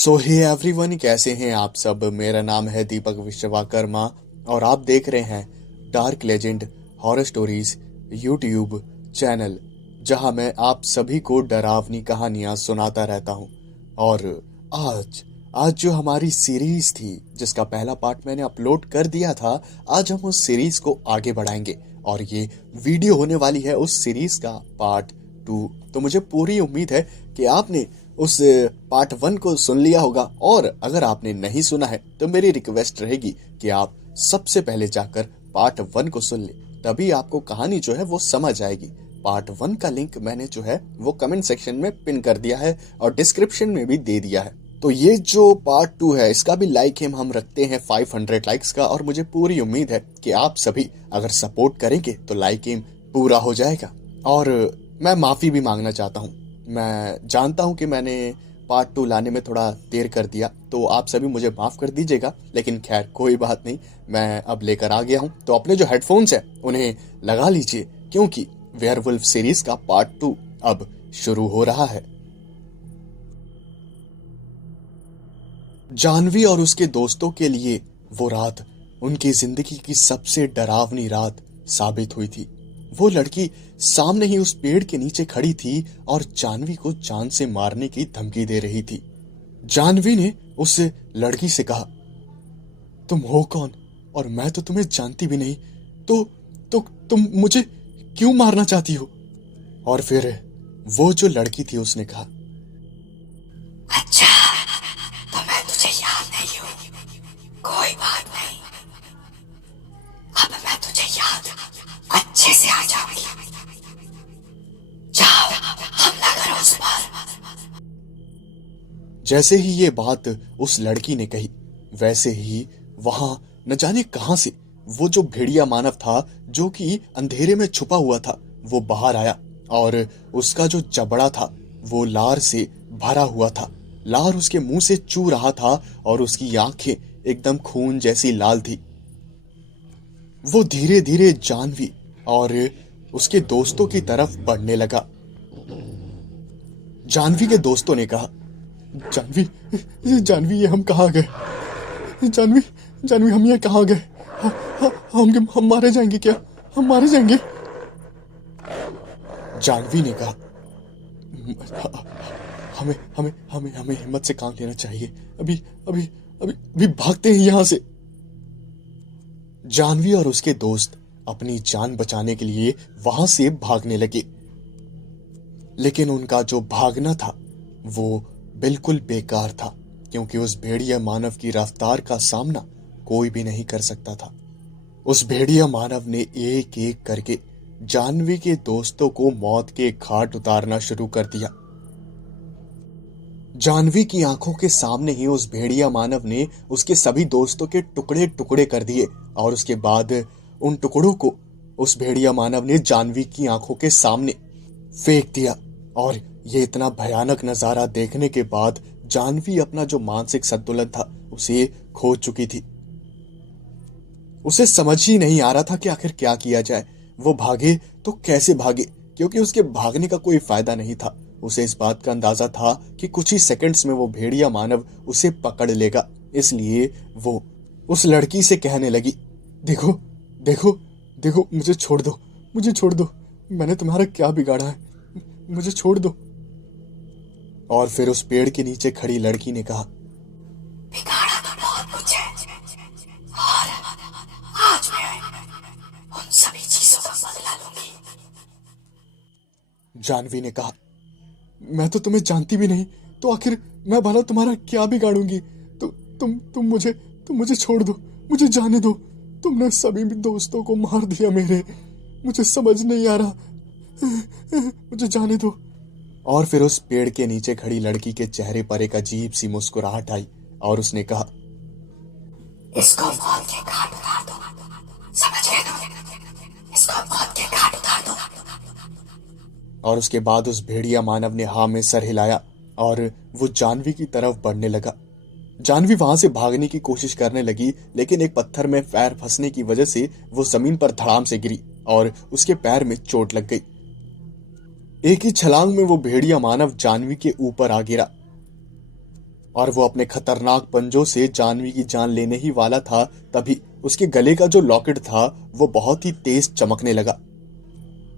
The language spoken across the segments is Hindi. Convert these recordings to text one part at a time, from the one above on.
सो हे एवरीवन, कैसे हैं आप सब। मेरा नाम है दीपक विश्वकर्मा और आप देख रहे हैं dark legend horror stories YouTube channel, जहां मैं आप सभी को डरावनी कहानियां सुनाता रहता हूं। और आज आज जो हमारी सीरीज थी जिसका पहला पार्ट मैंने अपलोड कर दिया था, आज हम उस सीरीज को आगे बढ़ाएंगे और ये वीडियो होने वाली है उस सीरीज का पार्ट 2। तो मुझे पूरी उम्मीद है कि आपने उस पार्ट 1 को सुन लिया होगा, और अगर आपने नहीं सुना है तो मेरी रिक्वेस्ट रहेगी कि आप सबसे पहले जाकर पार्ट 1 को सुन ले, तभी आपको कहानी जो है वो समझ आएगी। पार्ट 1 का लिंक मैंने जो है वो कमेंट सेक्शन में पिन कर दिया है और डिस्क्रिप्शन में भी दे दिया है। तो ये जो पार्ट 2 है इसका भी लाइक एम हम रखते हैं 500 लाइक्स का, और मुझे पूरी उम्मीद है कि आप सभी अगर सपोर्ट करेंगे तो लाइक एम पूरा हो जाएगा। और मैं माफी भी मांगना चाहता हूँ। मैं जानता हूं कि मैंने पार्ट 2 लाने में थोड़ा देर कर दिया, तो आप सभी मुझे माफ कर दीजिएगा, लेकिन खैर कोई बात नहीं, मैं अब लेकर आ गया हूं। तो अपने जो हेडफोन्स हैं उन्हें लगा लीजिए, क्योंकि वेयरवुल्फ सीरीज का पार्ट 2 अब शुरू हो रहा है। जानवी और उसके दोस्तों के लिए वो रात उनकी जिंदगी की सबसे डरावनी रात साबित हुई थी। वो लड़की सामने ही उस पेड़ के नीचे खड़ी थी और जानवी को जान से मारने की धमकी दे रही थी। जानवी ने उस लड़की से कहा, तुम हो कौन और मैं तो तुम्हें जानती भी नहीं, तो तुम मुझे क्यों मारना चाहती हो। और फिर वो जो लड़की थी उसने कहा, अच्छा, तो मैं तुझे याद नहीं हूँ, कोई बात नहीं, अब मैं तुझे याद अच्छे से आ जाऊंगी। जाओ, हमला करो उस पर। जैसे ही ये बात उस लड़की ने कही, वैसे ही वहां न जाने कहां से वो जो भेड़िया मानव था जो कि अंधेरे में छुपा हुआ था, वो बाहर आया और उसका जो जबड़ा था वो लार से भरा हुआ था। लार उसके मुंह से चू रहा था और उसकी आंखें एकदम खून जैसी लाल थी। वो धीरे धीरे जानवी और उसके दोस्तों की तरफ बढ़ने लगा। जानवी के दोस्तों ने कहा, जानवी, जानवी, ये हम कहाँ गए। जानवी, जानवी, हम ये कहाँ गए। हम मारे जाएंगे क्या, हम मारे जाएंगे। जानवी ने कहा, हमें हमें हमें हमें हिम्मत से काम लेना चाहिए, अभी अभी अभी अभी भागते हैं यहां से। जानवी और उसके दोस्त अपनी जान बचाने के लिए वहां से भागने लगे, लेकिन उनका जो भागना था वो बिल्कुल बेकार था, क्योंकि उस भेड़िया मानव की रफ्तार का सामना कोई भी नहीं कर सकता था। उस भेड़िया मानव ने एक एक करके जानवी के दोस्तों को मौत के घाट उतारना शुरू कर दिया। जानवी की आंखों के सामने ही उस भेड़िया मानव ने उसके सभी दोस्तों के टुकड़े टुकड़े कर दिए, और उसके बाद उन टुकड़ों को उस भेड़िया मानव ने जानवी की आंखों के सामने फेंक दिया। और ये इतना भयानक नजारा देखने के बाद जानवी अपना जो मानसिक संतुलन था उसे खो चुकी थी। उसे समझ ही नहीं आ रहा था कि आखिर क्या किया जाए। वो भागे तो कैसे भागे, क्योंकि उसके भागने का कोई फायदा नहीं था। उसे इस बात का अंदाजा था कि कुछ ही सेकंड्स में वो भेड़िया मानव उसे पकड़ लेगा, इसलिए वो उस लड़की से कहने लगी, देखो देखो देखो, मुझे छोड़ दो, मुझे छोड़ दो, मैंने तुम्हारा क्या बिगाड़ा है, मुझे छोड़ दो। और फिर उस पेड़ के नीचे खड़ी लड़की ने कहा, बिगाड़ा तो बहुत कुछ है, और आज मैं उन सभी चीजों का बदला लूंगी। जानवी ने कहा, मैं तो तुम्हें जानती भी नहीं, तो आखिर मैं भला तुम्हारा क्या बिगाड़ूंगी। तो तुम मुझे छोड़ दो, मुझे जाने दो। तुमने सभी दोस्तों को मार दिया मेरे, मुझे समझ नहीं आ रहा, मुझे जाने दो। और फिर उस पेड़ के नीचे खड़ी लड़की के चेहरे पर एक अजीब सी मुस्कुराहट आई और उसने कहा, इसको मौत के घाट उतार दो, समझ गए तुम, इसको मौत के घाट उतार दो। और उसके बाद उस भेड़िया मानव ने हाँ में सर हिलाया और वो जानवी की तरफ बढ़ने लगा। जानवी वहां से भागने की कोशिश करने लगी, लेकिन एक पत्थर में पैर फंसने की वजह से वो जमीन पर धड़ाम से गिरी और उसके पैर में चोट लग गई। एक ही छलांग में वो भेड़िया मानव जानवी के ऊपर आ गिरा। और वो अपने खतरनाक पंजों से जानवी की जान लेने ही वाला था, तभी उसके गले का जो लॉकेट था वो बहुत ही तेज चमकने लगा।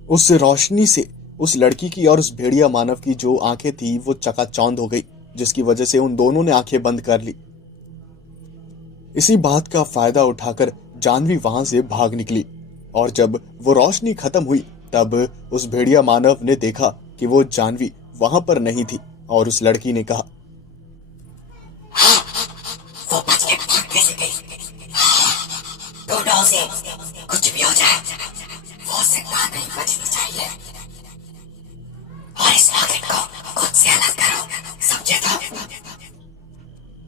उस रोशनी से उस लड़की की और उस भेड़िया मानव की जो आंखें थी वो चकाचौंध हो गई, जिसकी वजह से उन दोनों ने आंखें बंद कर ली। इसी बात का फायदा उठाकर जानवी वहां से भाग निकली, और जब वो रोशनी खत्म हुई तब उस भेड़िया मानव ने देखा कि वो जानवी वहां पर नहीं थी, और उस लड़की ने कहा, वो बच के भाग कैसे गई? ढूंढो उसे, कुछ भी हो जाए वो जिंदा नहीं बचनी चाहिए। और इस लॉकेट को खुद से अलग करो, समझे तो?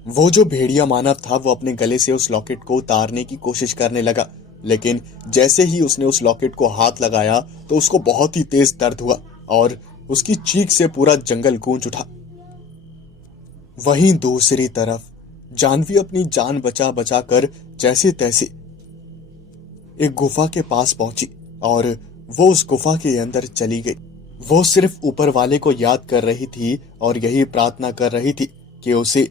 वो जो भेड़िया मानव था वो अपने गले से उस लॉकेट को उतारने की कोशिश करने लगा, लेकिन जैसे ही उसने उस लॉकेट को हाथ लगाया तो उसको बहुत ही तेज दर्द हुआ और उसकी चीख से पूरा जंगल गूंज उठा। वहीं दूसरी तरफ जानवी अपनी जान बचा बचा कर जैसे तैसे एक गुफा के पास पहुंची और वो उस गुफा के अंदर चली गई। वो सिर्फ ऊपर वाले को याद कर रही थी और यही प्रार्थना कर रही थी कि उसे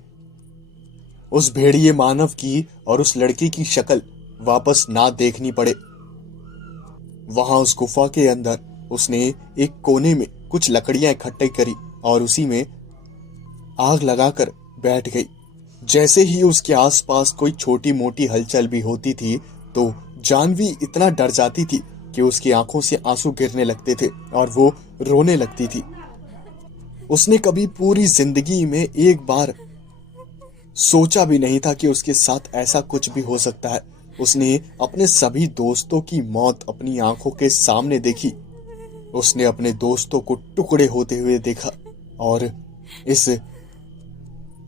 उस भेड़िए मानव की और उस लड़की की शक्ल वापस ना देखनी पड़े। वहां उस गुफा के अंदर उसने एक कोने में कुछ लकड़ियां इकट्ठी करी और उसी में आग लगाकर बैठ गई। जैसे ही उसके आसपास कोई छोटी मोटी हलचल भी होती थी तो जानवी इतना डर जाती थी कि उसकी आंखों से आंसू गिरने लगते थे और वो रोने लगती थी। उसने कभी पूरी जिंदगी में एक बार सोचा भी नहीं था कि उसके साथ ऐसा कुछ भी हो सकता है। उसने अपने सभी दोस्तों की मौत अपनी आंखों के सामने देखी। उसने अपने दोस्तों को टुकड़े होते हुए देखा और इस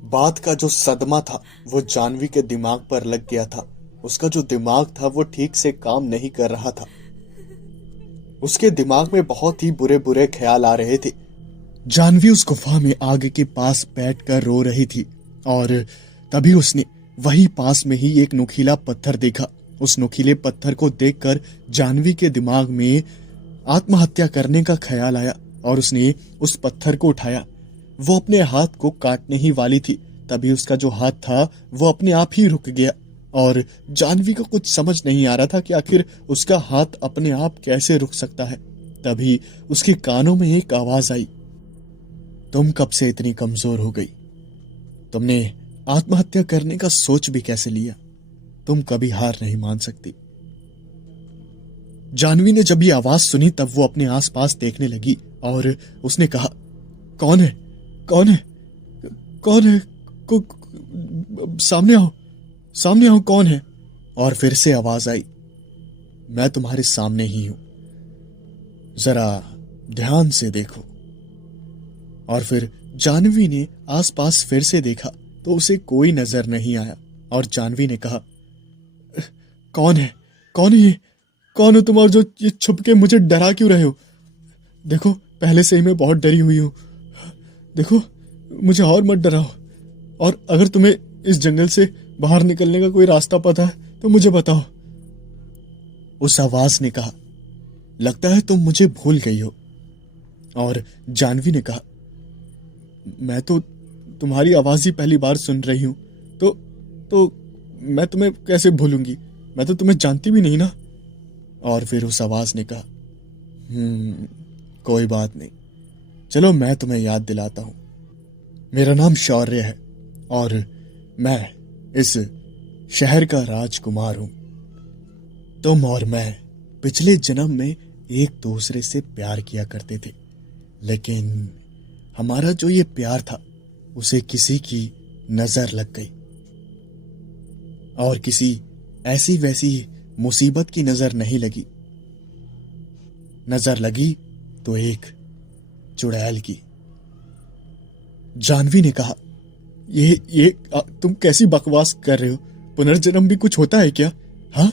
बात का जो सदमा था वो जानवी के दिमाग पर लग गया था। उसका जो दिमाग था वो ठीक से काम नहीं कर रहा था। उसके दिमाग में बहुत ही बुरे बुरे ख्याल आ रहे थे। जानवी उस गुफा में आग के पास बैठकर रो रही थी और तभी उसने वही पास में ही एक नुकीला पत्थर देखा। उस नुकीले पत्थर को देखकर जानवी के दिमाग में आत्महत्या करने का ख्याल आया और उसने उस पत्थर को उठाया। वो अपने हाथ को काटने ही वाली थी, तभी उसका जो हाथ था वो अपने आप ही रुक गया और जानवी को कुछ समझ नहीं आ रहा था कि आखिर उसका हाथ अपने आप कैसे रुक सकता है। तभी उसके कानों में एक आवाज आई, तुम कब से इतनी कमजोर हो गई? तुमने आत्महत्या करने का सोच भी कैसे लिया? तुम कभी हार नहीं मान सकती। जानवी ने जब ये आवाज सुनी तब वो अपने आसपास देखने लगी और उसने कहा, कौन है? कौन है? कौन है? सामने आओ, सामने आओ, कौन है? और फिर से आवाज आई, मैं तुम्हारे सामने ही हूं, जरा ध्यान से देखो। और फिर जानवी ने आसपास फिर से देखा तो उसे कोई नजर नहीं आया और जानवी ने कहा, कौन है? कौन है ये? कौन हो तुम और जो ये छुप के मुझे डरा क्यों रहे हो? देखो पहले से ही मैं बहुत डरी हुई हूं। देखो मुझे और मत डराओ, और अगर तुम्हें इस जंगल से बाहर निकलने का कोई रास्ता पता है तो मुझे बताओ। उस आवाज ने कहा, लगता है तुम मुझे भूल गई हो। और जानवी ने कहा, मैं तो तुम्हारी आवाज ही पहली बार सुन रही हूं, तो मैं तुम्हें कैसे भूलूंगी? मैं तो तुम्हें जानती भी नहीं ना। और फिर उस आवाज ने कहा, कोई बात नहीं, चलो मैं तुम्हें याद दिलाता हूं। मेरा नाम शौर्य है और मैं इस शहर का राजकुमार हूं। तुम और मैं पिछले जन्म में एक दूसरे से प्यार किया करते थे, लेकिन हमारा जो ये प्यार था उसे किसी की नजर लग गई और किसी ऐसी वैसी मुसीबत की नजर नहीं लगी। नजर लगी तो एक चुड़ैल की। जानवी ने कहा, ये तुम कैसी बकवास कर रहे हो? पुनर्जन्म भी कुछ होता है क्या? हाँ,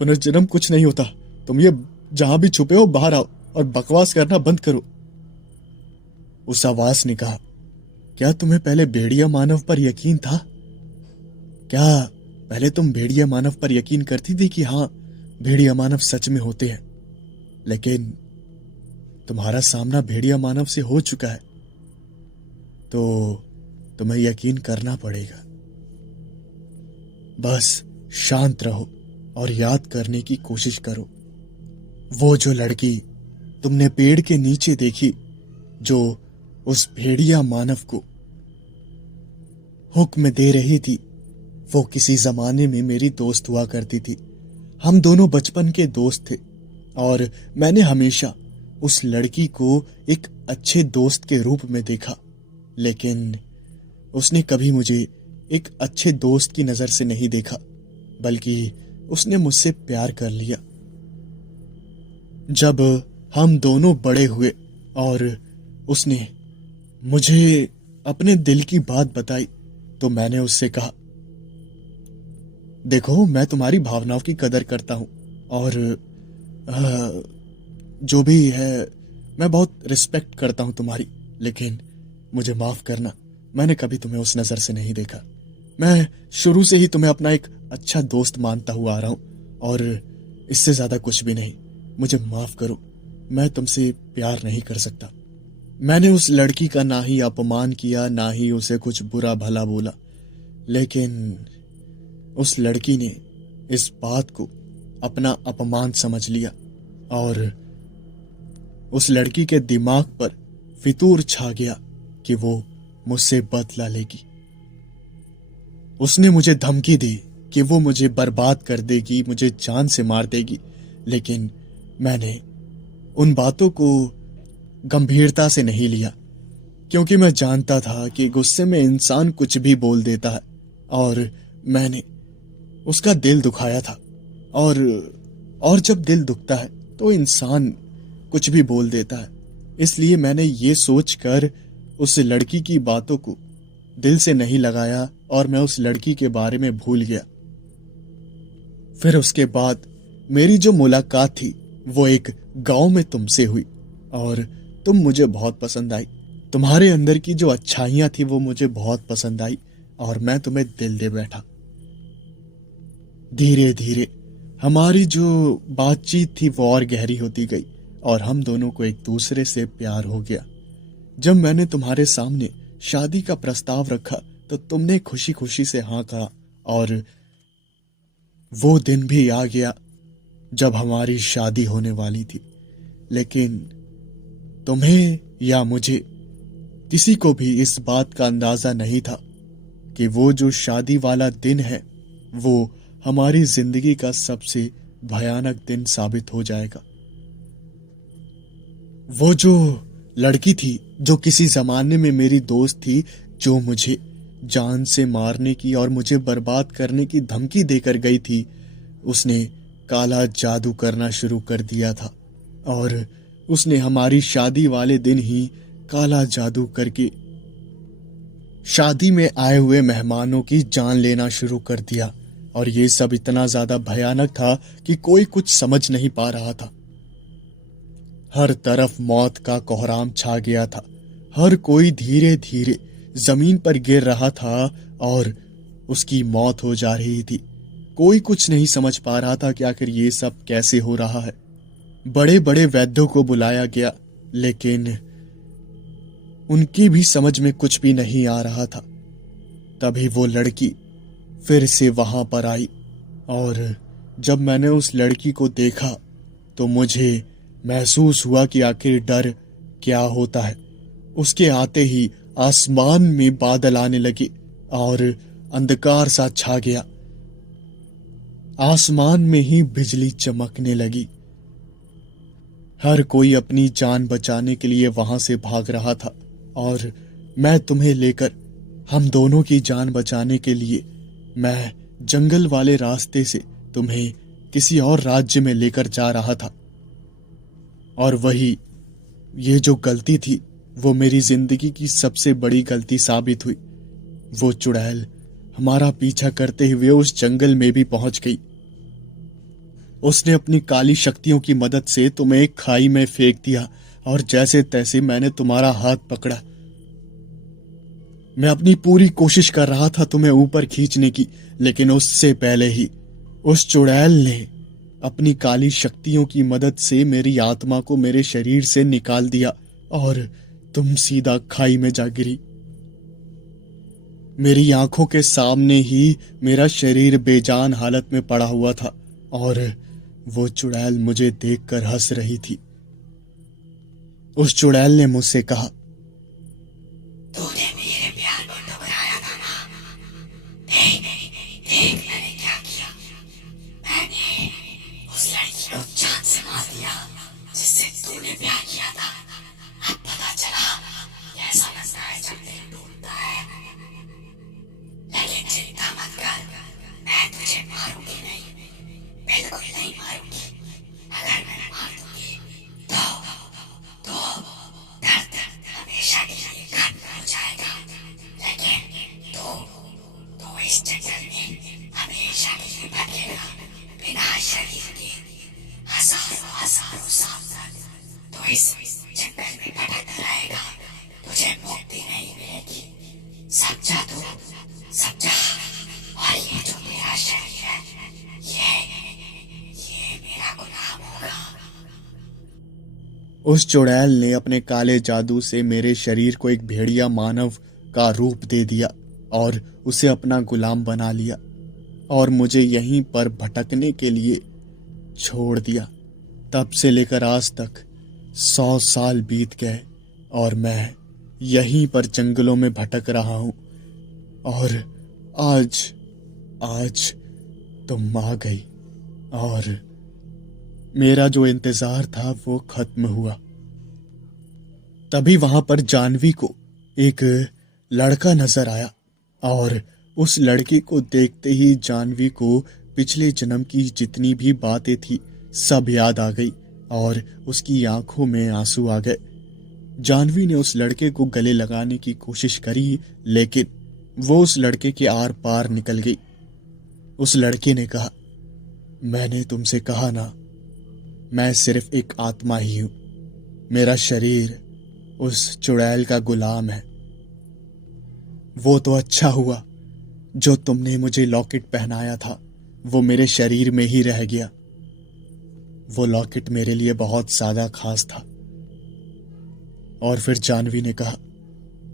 पुनर्जन्म कुछ नहीं होता। तुम ये जहां भी छुपे हो बाहर आओ और बकवास करना बंद करो। उस आवाज ने कहा, क्या तुम्हें पहले भेड़िया मानव पर यकीन था? क्या पहले तुम भेड़िया मानव पर यकीन करती थी कि हाँ, भेड़िया मानव सच में होते हैं? लेकिन तुम्हारा सामना भेड़िया मानव से हो चुका है, तो तुम्हें यकीन करना पड़ेगा। बस शांत रहो और याद करने की कोशिश करो। वो जो लड़की तुमने पेड़ के नीचे देखी, जो उस भेड़िया मानव को हुक्म दे रही थी, वो किसी जमाने में मेरी दोस्त हुआ करती थी। हम दोनों बचपन के दोस्त थे और मैंने हमेशा उस लड़की को एक अच्छे दोस्त के रूप में देखा, लेकिन उसने कभी मुझे एक अच्छे दोस्त की नजर से नहीं देखा, बल्कि उसने मुझसे प्यार कर लिया। जब हम दोनों बड़े हुए और उसने मुझे अपने दिल की बात बताई, तो मैंने उससे कहा, देखो, मैं तुम्हारी भावनाओं की कदर करता हूं और जो भी है, मैं बहुत रिस्पेक्ट करता हूं तुम्हारी, लेकिन मुझे माफ करना, मैंने कभी तुम्हें उस नजर से नहीं देखा। मैं शुरू से ही तुम्हें अपना एक अच्छा दोस्त मानता हुआ आ रहा हूं और इससे ज्यादा कुछ भी नहीं। मुझे माफ करो, मैं तुमसे प्यार नहीं कर सकता। मैंने उस लड़की का ना ही अपमान किया, ना ही उसे कुछ बुरा भला बोला, लेकिन उस लड़की ने इस बात को अपना अपमान समझ लिया और उस लड़की के दिमाग पर फितूर छा गया कि वो मुझसे बदला लेगी। उसने मुझे धमकी दी कि वो मुझे बर्बाद कर देगी, मुझे जान से मार देगी, लेकिन मैंने उन बातों को गंभीरता से नहीं लिया, क्योंकि मैं जानता था कि गुस्से में इंसान कुछ भी बोल देता है और मैंने उसका दिल दुखाया था। और जब दिल दुखता है तो इंसान कुछ भी बोल देता है। इसलिए मैंने ये सोचकर उस लड़की की बातों को दिल से नहीं लगाया और मैं उस लड़की के बारे में भूल गया। फिर उसके बाद मेरी जो मुलाकात थी वो एक गांव में तुमसे हुई और तुम मुझे बहुत पसंद आई। तुम्हारे अंदर की जो अच्छाइयां थी वो मुझे बहुत पसंद आई और मैं तुम्हें दिल दे बैठा। धीरे धीरे हमारी जो बातचीत थी वो और गहरी होती गई और हम दोनों को एक दूसरे से प्यार हो गया। जब मैंने तुम्हारे सामने शादी का प्रस्ताव रखा तो तुमने खुशी खुशी से हाँ कहा और वो दिन भी आ गया जब हमारी शादी होने वाली थी। लेकिन तुम्हें या मुझे किसी को भी इस बात का अंदाजा नहीं था कि वो जो शादी वाला दिन है वो हमारी जिंदगी का सबसे भयानक दिन साबित हो जाएगा। वो जो लड़की थी जो किसी जमाने में मेरी दोस्त थी, जो मुझे जान से मारने की और मुझे बर्बाद करने की धमकी देकर गई थी, उसने काला जादू करना शुरू कर दिया था और उसने हमारी शादी वाले दिन ही काला जादू करके शादी में आए हुए मेहमानों की जान लेना शुरू कर दिया। और ये सब इतना ज्यादा भयानक था कि कोई कुछ समझ नहीं पा रहा था। हर तरफ मौत का कोहराम छा गया था। हर कोई धीरे धीरे जमीन पर गिर रहा था और उसकी मौत हो जा रही थी। कोई कुछ नहीं समझ पा रहा था कि आखिर ये सब कैसे हो रहा है। बड़े बड़े वैद्यों को बुलाया गया, लेकिन उनकी भी समझ में कुछ भी नहीं आ रहा था। तभी वो लड़की फिर से वहां पर आई और जब मैंने उस लड़की को देखा तो मुझे महसूस हुआ कि आखिर डर क्या होता है। उसके आते ही आसमान में बादल आने लगे और अंधकार सा छा गया। आसमान में ही बिजली चमकने लगी। हर कोई अपनी जान बचाने के लिए वहां से भाग रहा था और मैं तुम्हें लेकर, हम दोनों की जान बचाने के लिए मैं जंगल वाले रास्ते से तुम्हें किसी और राज्य में लेकर जा रहा था। और वही ये जो गलती थी वो मेरी जिंदगी की सबसे बड़ी गलती साबित हुई। वो चुड़ैल हमारा पीछा करते हुए उस जंगल में भी पहुंच गई। उसने अपनी काली शक्तियों की मदद से तुम्हें एक खाई में फेंक दिया और जैसे तैसे मैंने तुम्हारा हाथ पकड़ा। मैं अपनी पूरी कोशिश कर रहा था तुम्हें ऊपर खींचने की, लेकिन उससे पहले ही उस चुड़ैल ने अपनी काली शक्तियों की मदद से मेरी आत्मा को मेरे शरीर से निकाल दिया और तुम सीधा खाई में जा गिरी। मेरी आंखों के सामने ही मेरा शरीर बेजान हालत में पड़ा हुआ था और वो चुड़ैल मुझे देखकर हंस रही थी। उस चुड़ैल ने मुझसे कहा, तूने मेरे प्यार को ठुकराया था ना? देख देख मैंने क्या किया। मैंने उस लड़की को जान से मार दिया जिससे तूने प्यार किया था। अब पता चला कैसा लगता है जब दिल टूटता है। लेकिन चिंता मत कर, मैं तुझे मारूंगी नहीं, बिल्कुल नहीं मारूंगी। अगर मैं मार दूंगी तो दर्द हमेशा के लिए खत्म हो जाएगा। लेकिन तू इस जंगल में हमेशा के लिए भटकेगा बिना शरीर के। हजारों साल तक तो इस जंगल में भटकता रहेगा, तुझे मुक्ति नहीं मिलेगी। समझा तू? समझा? और ये जो मेरा शरीर है, ये मेरा गुलाम होगा। उस चुड़ैल ने अपने काले जादू से मेरे शरीर को एक भेड़िया मानव का रूप दे दिया और उसे अपना गुलाम बना लिया और मुझे यहीं पर भटकने के लिए छोड़ दिया। तब से लेकर आज तक 100 साल बीत गए और मैं यहीं पर जंगलों में भटक रहा हूं और आज तुम आ गई और मेरा जो इंतजार था वो खत्म हुआ। तभी वहां पर जानवी को एक लड़का नजर आया और उस लड़के को देखते ही जानवी को पिछले जन्म की जितनी भी बातें थी सब याद आ गई और उसकी आंखों में आंसू आ गए। जानवी ने उस लड़के को गले लगाने की कोशिश करी लेकिन वो उस लड़के के आर पार निकल गई। उस लड़के ने कहा, मैंने तुमसे कहा ना, मैं सिर्फ एक आत्मा ही हूं। मेरा शरीर उस चुड़ैल का गुलाम है। वो तो अच्छा हुआ जो तुमने मुझे लॉकेट पहनाया था वो मेरे शरीर में ही रह गया। वो लॉकेट मेरे लिए बहुत ज्यादा खास था। और फिर जानवी ने कहा,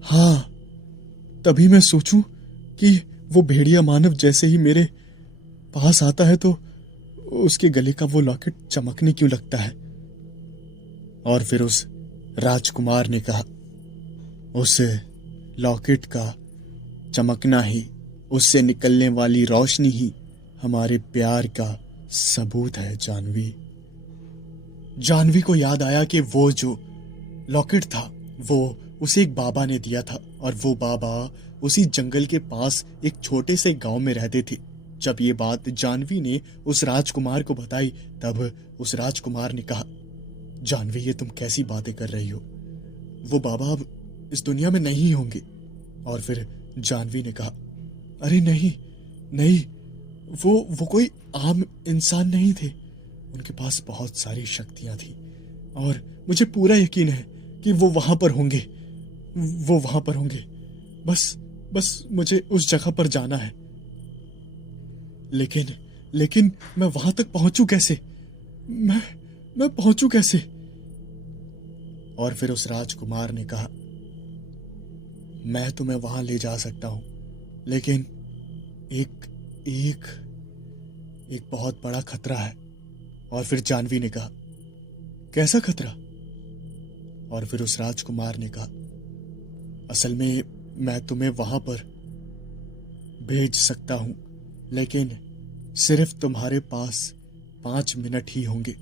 हाँ, तभी मैं सोचूं कि वो भेड़िया मानव जैसे ही मेरे पास आता है तो उसके गले का वो लॉकेट चमकने क्यों लगता है। और फिर उस राजकुमार ने कहा, उस लॉकेट का चमकना ही, उससे निकलने वाली रोशनी ही हमारे प्यार का सबूत है जानवी। जानवी को याद आया कि वो जो लॉकेट था वो उसे एक बाबा ने दिया था और वो बाबा उसी जंगल के पास एक छोटे से गांव में रहते थे। जब ये बात जानवी ने उस राजकुमार को बताई तब उस राजकुमार ने कहा, जानवी, ये तुम कैसी बातें कर रही हो? वो बाबा अब इस दुनिया में नहीं होंगे। और फिर जानवी ने कहा, अरे नहीं नहीं, वो कोई आम इंसान नहीं थे। उनके पास बहुत सारी शक्तियां थी और मुझे पूरा यकीन है कि वो वहां पर होंगे। वो वहां पर होंगे। बस मुझे उस जगह पर जाना है। लेकिन मैं वहां तक पहुंचूं कैसे? मैं पहुंचूं कैसे? और फिर उस राजकुमार ने कहा, मैं तुम्हें वहां ले जा सकता हूं, लेकिन एक बहुत बड़ा खतरा है। और फिर जानवी ने कहा, कैसा खतरा? और फिर उस राजकुमार ने कहा, असल में मैं तुम्हें वहां पर भेज सकता हूं, लेकिन सिर्फ तुम्हारे पास 5 मिनट ही होंगे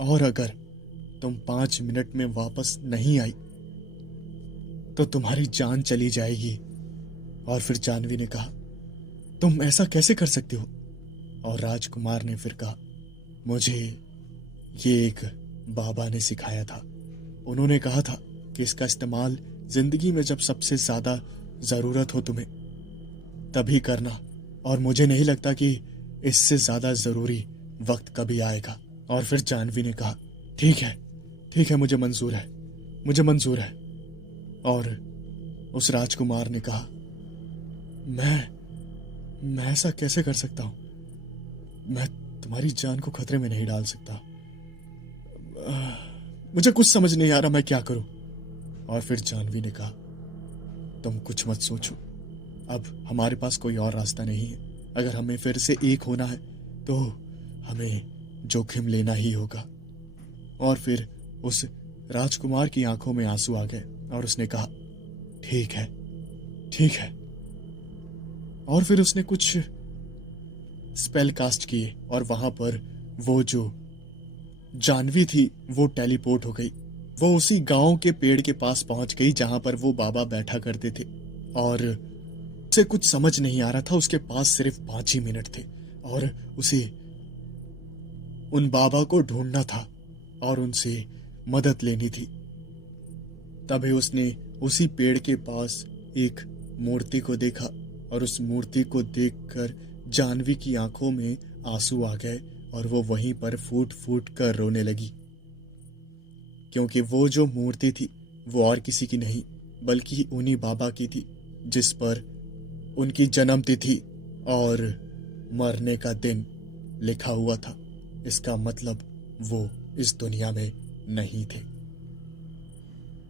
और अगर तुम 5 मिनट में वापस नहीं आई तो तुम्हारी जान चली जाएगी। और फिर जानवी ने कहा, तुम ऐसा कैसे कर सकते हो? और राजकुमार ने फिर कहा, मुझे ये एक बाबा ने सिखाया था। उन्होंने कहा था कि इसका इस्तेमाल जिंदगी में जब सबसे ज्यादा जरूरत हो तुम्हें तभी करना, और मुझे नहीं लगता कि इससे ज्यादा जरूरी वक्त कभी आएगा। और फिर जानवी ने कहा, ठीक है, मुझे मंजूर है। और उस राजकुमार ने कहा, मैं ऐसा कैसे कर सकता हूं? मैं तुम्हारी जान को खतरे में नहीं डाल सकता। मुझे कुछ समझ नहीं आ रहा मैं क्या करूं। और फिर जानवी ने कहा, तुम कुछ मत सोचो, अब हमारे पास कोई और रास्ता नहीं है। अगर हमें फिर से एक होना है तो हमें जोखिम लेना ही होगा। और फिर उस राजकुमार की आंखों में आंसू आ गए और उसने कहा, ठीक है, ठीक है। और फिर उसने कुछ स्पेल कास्ट किए और वहां पर वो जो जानवी थी वो टेलीपोर्ट हो गई। वो उसी गांव के पेड़ के पास पहुंच गई जहां पर वो बाबा बैठा करते थे। और उसे कुछ समझ नहीं आ रहा था, उसके पास सिर्फ 5 ही मिनट थे और उसे उन बाबा को ढूंढना था और उनसे मदद लेनी थी। तभी उसने उसी पेड़ के पास एक मूर्ति को देखा और उस मूर्ति को देखकर जानवी की आंखों में आंसू आ गए और वो वहीं पर फूट फूट कर रोने लगी, क्योंकि वो जो मूर्ति थी वो और किसी की नहीं बल्कि उन्हीं बाबा की थी, जिस पर उनकी जन्म तिथि और मरने का दिन लिखा हुआ था। इसका मतलब वो इस दुनिया में नहीं थे।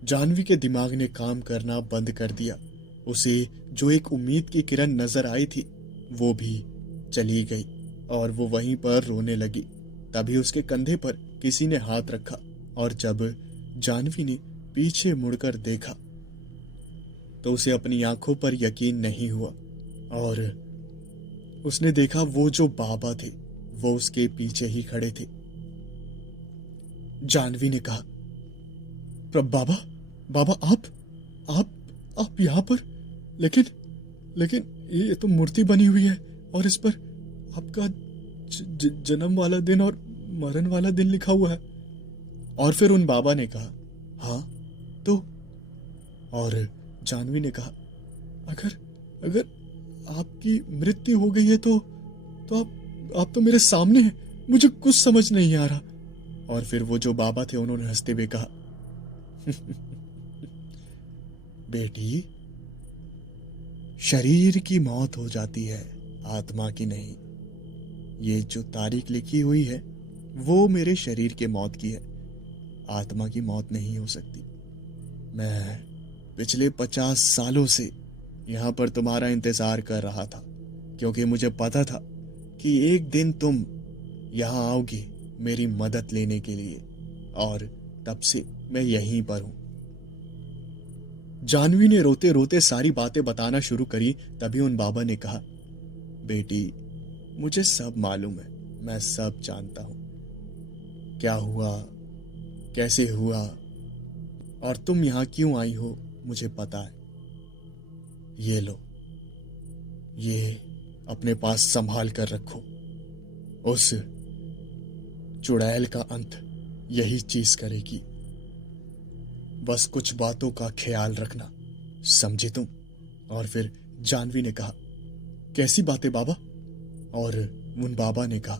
जानवी के दिमाग ने काम करना बंद कर दिया। उसे जो एक उम्मीद की किरण नजर आई थी वो भी चली गई और वो वहीं पर रोने लगी। तभी उसके कंधे पर किसी ने हाथ रखा और जब जानवी ने पीछे मुड़कर देखा तो उसे अपनी आंखों पर यकीन नहीं हुआ और उसने देखा वो जो बाबा थे वो उसके पीछे ही खड़े थे। जानवी ने कहा, बाबा, बाबा आप यहाँ पर? लेकिन ये तो मूर्ति बनी हुई है और इस पर आपका जन्म वाला दिन और मरण वाला दिन लिखा हुआ है। और फिर उन बाबा ने कहा, हाँ तो? और जानवी ने कहा, अगर आपकी मृत्यु हो गई है तो आप तो मेरे सामने हैं, मुझे कुछ समझ नहीं आ रहा। और फिर वो जो बाबा थे उन्होंने हंसते हुए कहा, बेटी, शरीर की मौत हो जाती है, आत्मा की नहीं। ये जो तारीख लिखी हुई है वो मेरे शरीर के मौत की है, आत्मा की मौत नहीं हो सकती। मैं पिछले 50 सालों से यहां पर तुम्हारा इंतजार कर रहा था, क्योंकि मुझे पता था कि एक दिन तुम यहां आओगे मेरी मदद लेने के लिए, और तब से मैं यहीं पर हूं। जानवी ने रोते रोते सारी बातें बताना शुरू करी। तभी उन बाबा ने कहा, बेटी, मुझे सब मालूम है, मैं सब जानता हूं, क्या हुआ, कैसे हुआ और तुम यहां क्यों आई हो मुझे पता है। ये लो, ये अपने पास संभाल कर रखो। उस चुड़ैल का अंत यही चीज करेगी। बस कुछ बातों का ख्याल रखना, समझे तुम? और फिर जानवी ने कहा, कैसी बातें बाबा? और उन बाबा ने कहा,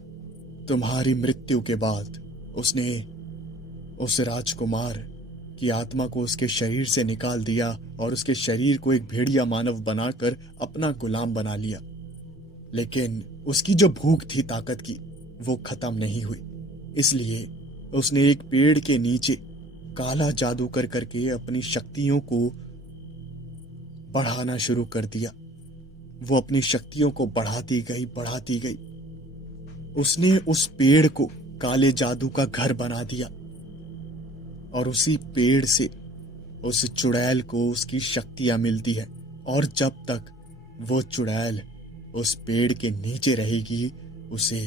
तुम्हारी मृत्यु के बाद उसने उस राजकुमार की आत्मा को उसके शरीर से निकाल दिया और उसके शरीर को एक भेड़िया मानव बनाकर अपना गुलाम बना लिया। लेकिन उसकी जो भूख थी ताकत की वो खत्म नहीं हुई, इसलिए उसने एक पेड़ के नीचे काला जादू करके अपनी शक्तियों को बढ़ाना शुरू कर दिया। वो अपनी शक्तियों को बढ़ाती गई। उसने उस पेड़ को काले जादू का घर बना दिया और उसी पेड़ से उस चुड़ैल को उसकी शक्तियां मिलती है, और जब तक वो चुड़ैल उस पेड़ के नीचे रहेगी उसे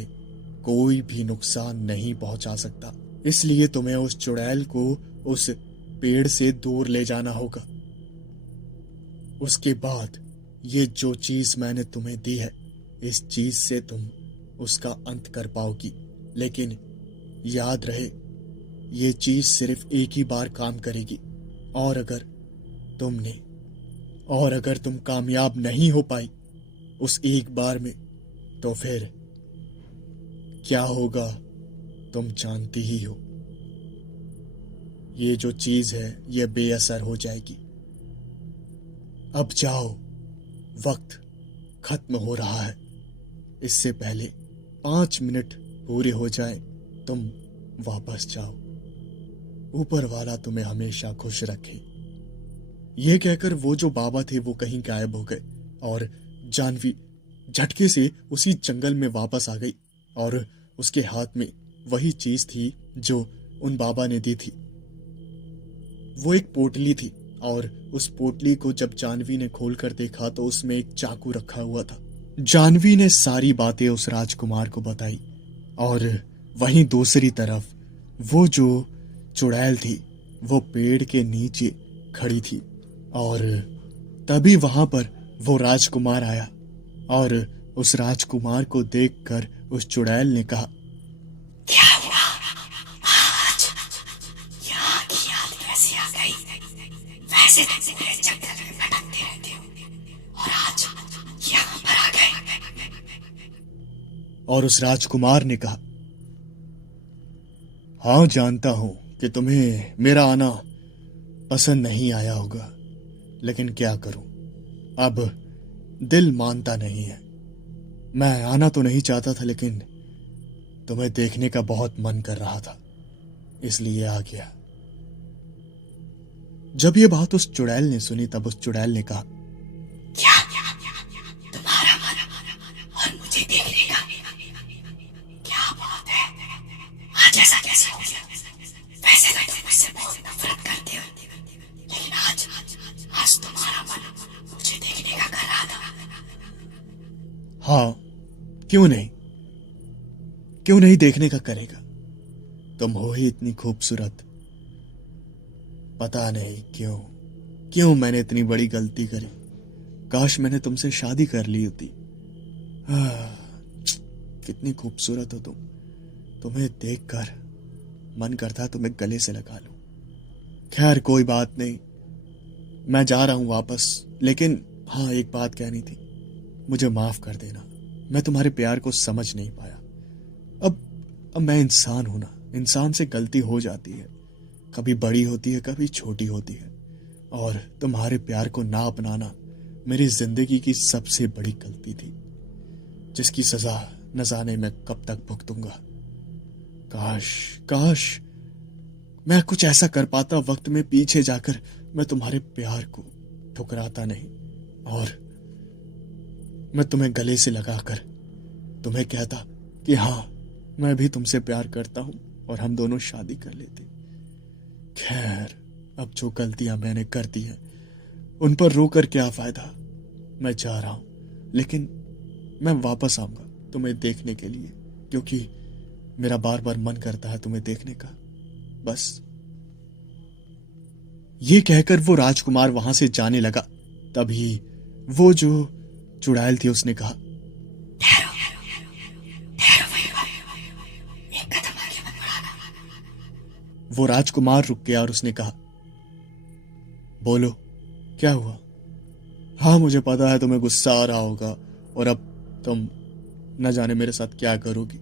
कोई भी नुकसान नहीं पहुंचा सकता। इसलिए तुम्हें उस चुड़ैल को उस पेड़ से दूर ले जाना होगा। उसके बाद ये जो चीज मैंने तुम्हें दी है, इस चीज से तुम उसका अंत कर पाओगी। लेकिन याद रहे, ये चीज सिर्फ एक ही बार काम करेगी, और अगर तुम कामयाब नहीं हो पाई उस एक बार में, तो फिर क्या होगा तुम जानती ही हो। ये जो चीज है ये बेअसर हो जाएगी। अब जाओ, वक्त खत्म हो रहा है। इससे पहले 5 मिनट पूरे हो जाए तुम वापस जाओ। ऊपर वाला तुम्हें हमेशा खुश रखे। ये कहकर वो जो बाबा थे वो कहीं गायब हो गए और जानवी झटके से उसी जंगल में वापस आ गई और उसके हाथ में वही चीज थी जो उन बाबा ने दी थी। वो एक पोटली थी और उस पोटली को जब जानवी ने खोलकर देखा तो उसमें एक चाकू रखा हुआ था। जानवी ने सारी बातें उस राजकुमार को बताई और वहीं दूसरी तरफ वो जो चुड़ैल थी वो पेड़ के नीचे खड़ी थी और तभी वहां पर वो राजकुमार आया और उस राजकुमार को देखकर उस चुड़ैल ने कहा, क्या हुआ आज? यहाँ की याद कैसे आ गई? वैसे तुम पूरे जंगल में भटकते रहते हो और आज यहाँ पर आ गए। और उस राजकुमार ने कहा, हाँ जानता हूं कि तुम्हें मेरा आना पसंद नहीं आया होगा, लेकिन क्या करूं, अब दिल मानता नहीं है। मैं आना तो नहीं चाहता था, लेकिन तुम्हें देखने का बहुत मन कर रहा था, इसलिए आ गया। जब ये बात उस चुड़ैल ने सुनी तब उस चुड़ैल ने कहा, क्या तुम्हारा मन और मुझे देखने का? क्या बात है, आज ऐसा कैसे हो गया? वैसे तो तुम मुझसे बहुत नफरत करते हो, लेकिन आज तुम्हारा मन मुझे देखने का कर रहा था। हाँ, क्यों नहीं देखने का करेगा। तुम हो ही इतनी खूबसूरत। पता नहीं क्यों मैंने इतनी बड़ी गलती करी। काश मैंने तुमसे शादी कर ली होती। कितनी खूबसूरत हो तुम। तुम्हें देखकर मन करता तुम्हें गले से लगा लूं। खैर कोई बात नहीं, मैं जा रहा हूं वापस, लेकिन हाँ एक बात कहनी थी, मुझे माफ कर देना। मैं तुम्हारे प्यार को समझ नहीं पाया। अब मैं इंसान हूं ना, इंसान से गलती हो जाती है, कभी बड़ी होती है कभी छोटी होती है, और तुम्हारे प्यार को ना अपनाना मेरी जिंदगी की सबसे बड़ी गलती थी, जिसकी सजा न जाने मैं कब तक भुगतूंगा। काश मैं कुछ ऐसा कर पाता वक्त में पीछे जाकर, मैं तुम्हारे प्यार को ठुकराता नहीं और मैं तुम्हें गले से लगाकर तुम्हें कहता कि हाँ मैं भी तुमसे प्यार करता हूं और हम दोनों शादी कर लेते। खैर अब जो गलतियां मैंने कर दी हैं उन पर रोकर क्या फायदा। मैं जा रहा हूं, लेकिन मैं वापस आऊंगा तुम्हें देखने के लिए, क्योंकि मेरा बार बार मन करता है तुम्हें देखने का। बस ये कहकर वो राजकुमार वहां से जाने लगा। तभी वो जो चुड़ैल थी उसने कहा, ठहरो, एक कदम आगे मत बढ़ाना। वो राजकुमार रुक गया और उसने कहा, बोलो क्या हुआ? हाँ मुझे पता है तुम्हें गुस्सा आ रहा होगा और अब तुम न जाने मेरे साथ क्या करोगी।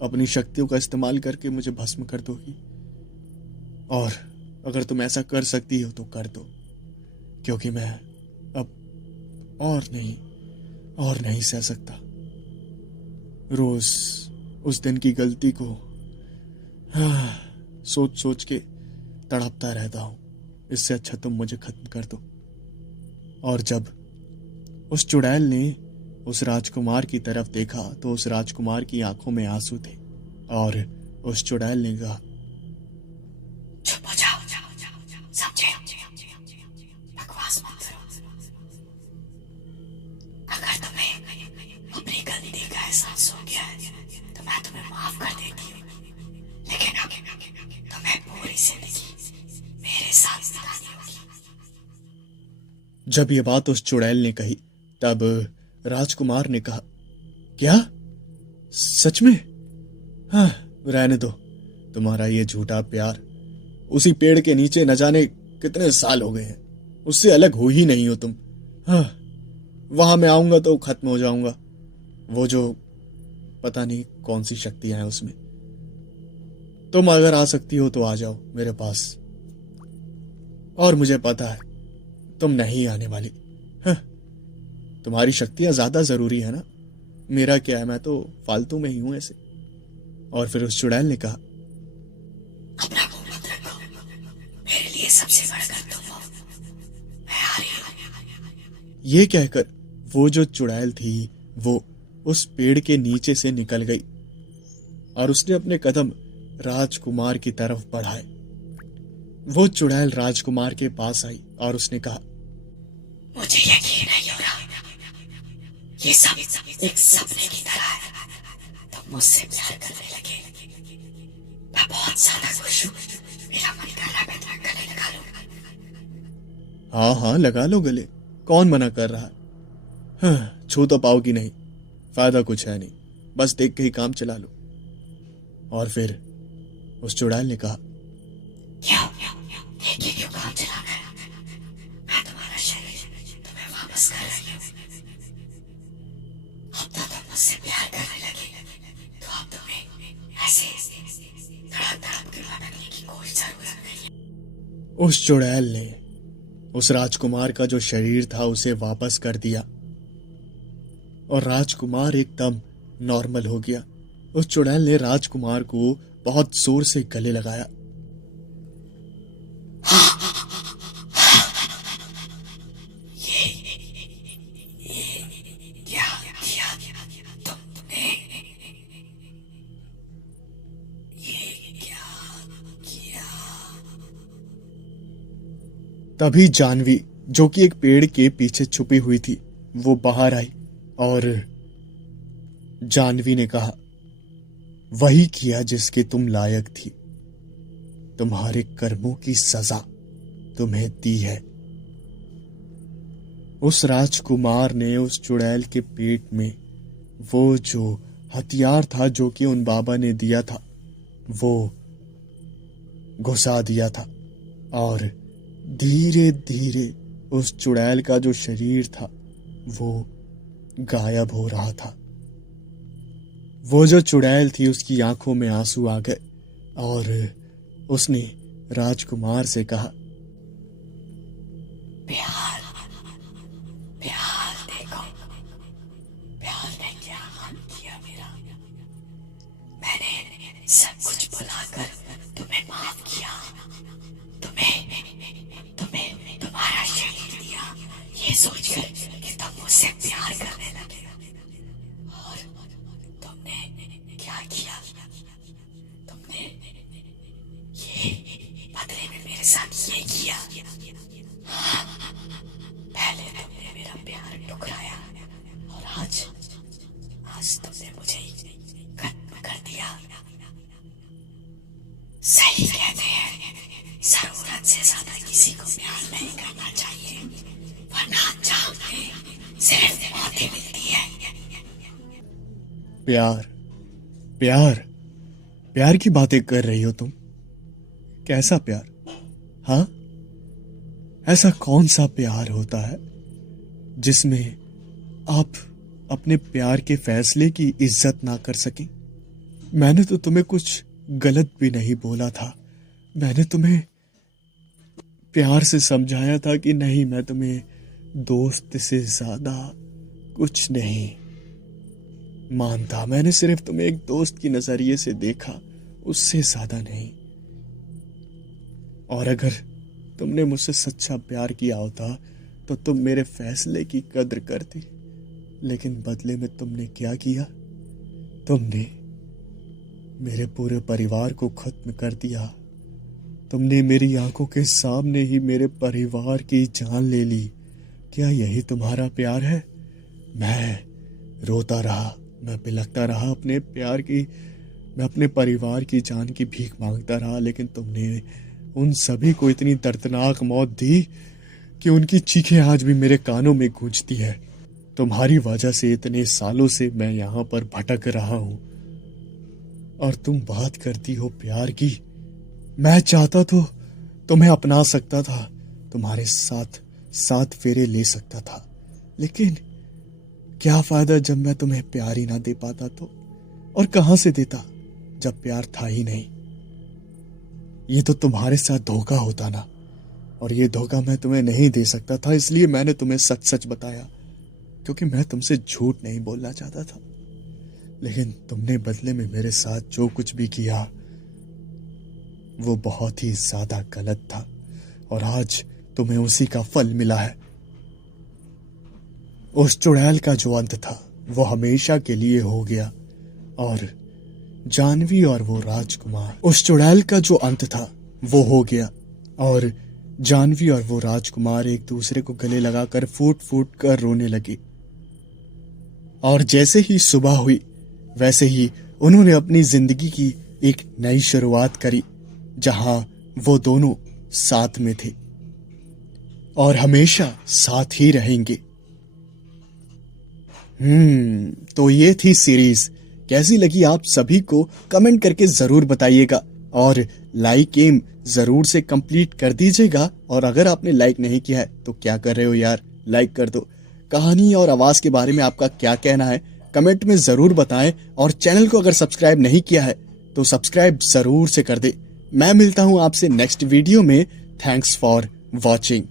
अपनी शक्तियों का इस्तेमाल करके मुझे भस्म कर दोगी, और अगर तुम ऐसा कर सकती हो तो कर दो, क्योंकि मैं अब और नहीं सह सकता। रोज उस दिन की गलती को सोच के तड़पता रहता हूं। इससे अच्छा तुम मुझे खत्म कर दो। और जब उस चुड़ैल ने उस राजकुमार की तरफ देखा तो उस राजकुमार की आंखों में आंसू थे और उस चुड़ैल ने कहा, चुप हो जाओ, समझे? बकवास मत करो। अगर तुम्हें अपनी गलती का एहसास हो गया है तो मैं तुम्हें माफ कर देती हूँ, लेकिन अब तुम्हें पूरी जिंदगी मेरे साथ बितानी होगी। जब ये बात उस चुड़ैल ने कही तब राजकुमार ने कहा, क्या सच में? हाँ रहने दो तुम्हारा ये झूठा प्यार। उसी पेड़ के नीचे न जाने कितने साल हो गए हैं, उससे अलग हो ही नहीं हो तुम। हाँ वहां मैं आऊंगा तो खत्म हो जाऊंगा। वो जो पता नहीं कौन सी शक्तियां हैं उसमें। तुम अगर आ सकती हो तो आ जाओ मेरे पास, और मुझे पता है तुम नहीं आने वाली। हाँ, तुम्हारी शक्तियां ज्यादा जरूरी है ना, मेरा क्या है, मैं तो फालतू में ही हूं ऐसे। और फिर उस चुड़ैल ने कहा, अपना मुंह मत रखो, मेरे लिए सबसे बढ़कर तुम हो। मैं आ रही हूं। ये कहकर वो जो चुड़ैल थी वो उस पेड़ के नीचे से निकल गई और उसने अपने कदम राजकुमार की तरफ बढ़ाए। वो चुड़ैल राजकुमार के पास आई और उसने कहा, मुझे यकीन नहीं हो रहा, ये सब एक सपने की तरह है। तुम मुझसे प्यार करने लगे। मैं बहुत ज्यादा खुश हूँ। मेरा मन कर रहा है मैं तुम्हें गले लगा लूं। हाँ हाँ लगा लो गले, कौन मना कर रहा है। हाँ, छू तो पाओगी नहीं, फायदा कुछ है नहीं, बस देख के ही काम चला लो। और फिर उस चुड़ैल ने कहा, क्यों क्यों काम चलाना है? मैं तुम्हारा शरीर तुम्हें वापस कर रही हूँ। अब तो तुम मुझसे प्यार करने लगे, तो अब तुम्हें ऐसे तड़प तड़प के भटकने की कोई जरूरत नहीं। उस चुड़ैल ने उस राजकुमार का जो शरीर था उसे वापस कर दिया और राजकुमार एकदम नॉर्मल हो गया। उस चुड़ैल ने राजकुमार को बहुत जोर से गले लगाया। क्या किया तुमने? ये क्या किया? तभी जानवी, जो कि एक पेड़ के पीछे छुपी हुई थी, वो बाहर आई और जानवी ने कहा, वही किया जिसके तुम लायक थी। तुम्हारे कर्मों की सजा तुम्हें दी है। उस राजकुमार ने उस चुड़ैल के पेट में वो जो हथियार था जो कि उन बाबा ने दिया था वो घुसा दिया था और धीरे धीरे उस चुड़ैल का जो शरीर था वो गायब हो रहा था। वो जो चुड़ैल थी उसकी आंखों में आंसू आ गए और उसने राजकुमार से कहा, प्यार देखो, प्यार ने क्या हाल किया मेरा। मैंने सब कुछ भुलाकर तुम्हें माफ किया, तुम्हें तुम्हारा शरीर दिया, ये सोचकर कि तुम मुझसे प्यार करने लगे। और तुमने क्या किया? तुमने ये बदले में मेरे साथ ये किया। पहले तुमने मेरा प्यार ठुकराया और आज तुमने मुझे खत्म कर दिया। सही कहते हैं, जरूरत से ज्यादा किसी को प्यार नहीं करना चाहिए, वरना अंजाम में सिर्फ मौत ही मिलती है। प्यार प्यार प्यार की बातें कर रही हो तुम? कैसा प्यार? हाँ, ऐसा कौन सा प्यार होता है जिसमें आप अपने प्यार के फैसले की इज्जत ना कर सकें? मैंने तो तुम्हें कुछ गलत भी नहीं बोला था। मैंने तुम्हें प्यार से समझाया था कि नहीं, मैं तुम्हें दोस्त से ज्यादा कुछ नहीं मानता। मैंने सिर्फ तुम्हें एक दोस्त की नजरिए से देखा, उससे ज्यादा नहीं। और अगर तुमने मुझसे सच्चा प्यार किया होता तो तुम मेरे फैसले की कद्र करती। लेकिन बदले में तुमने क्या किया? तुमने मेरे पूरे परिवार को खत्म कर दिया। तुमने मेरी आंखों के सामने ही मेरे परिवार की जान ले ली। क्या यही तुम्हारा प्यार है? मैं रोता रहा, मैं बिलखता रहा अपने प्यार की, मैं अपने परिवार की जान की भीख मांगता रहा, लेकिन तुमने उन सभी को इतनी दर्दनाक मौत दी कि उनकी चीखें आज भी मेरे कानों में गूंजती है। तुम्हारी वजह से इतने सालों से मैं यहाँ पर भटक रहा हूँ और तुम बात करती हो प्यार की। मैं चाहता तो तुम्हें अपना सकता था, तुम्हारे साथ 7 फेरे ले सकता था, लेकिन क्या फायदा जब मैं तुम्हें प्यार ही ना दे पाता तो? और कहां से देता जब प्यार था ही नहीं। ये तो तुम्हारे साथ धोखा होता ना, और ये धोखा मैं तुम्हें नहीं दे सकता था, इसलिए मैंने तुम्हें सच सच बताया, क्योंकि मैं तुमसे झूठ नहीं बोलना चाहता था। लेकिन तुमने बदले में मेरे साथ जो कुछ भी किया वो बहुत ही ज्यादा गलत था, और आज तुम्हें उसी का फल मिला है। उस चुड़ैल का जो अंत था वो हमेशा के लिए हो गया और जानवी और वो राजकुमार, उस चुड़ैल का जो अंत था वो हो गया और जानवी और वो राजकुमार एक दूसरे को गले लगाकर फूट फूट कर रोने लगे। और जैसे ही सुबह हुई वैसे ही उन्होंने अपनी जिंदगी की एक नई शुरुआत करी, जहां वो दोनों साथ में थे और हमेशा साथ ही रहेंगे। तो ये थी सीरीज। कैसी लगी आप सभी को कमेंट करके जरूर बताइएगा और लाइक एम जरूर से कंप्लीट कर दीजिएगा। और अगर आपने लाइक नहीं किया है तो क्या कर रहे हो यार, लाइक कर दो। कहानी और आवाज के बारे में आपका क्या कहना है कमेंट में जरूर बताएं और चैनल को अगर सब्सक्राइब नहीं किया है तो सब्सक्राइब जरूर से कर दे। मैं मिलता हूं आपसे नेक्स्ट वीडियो में। Thanks for watching.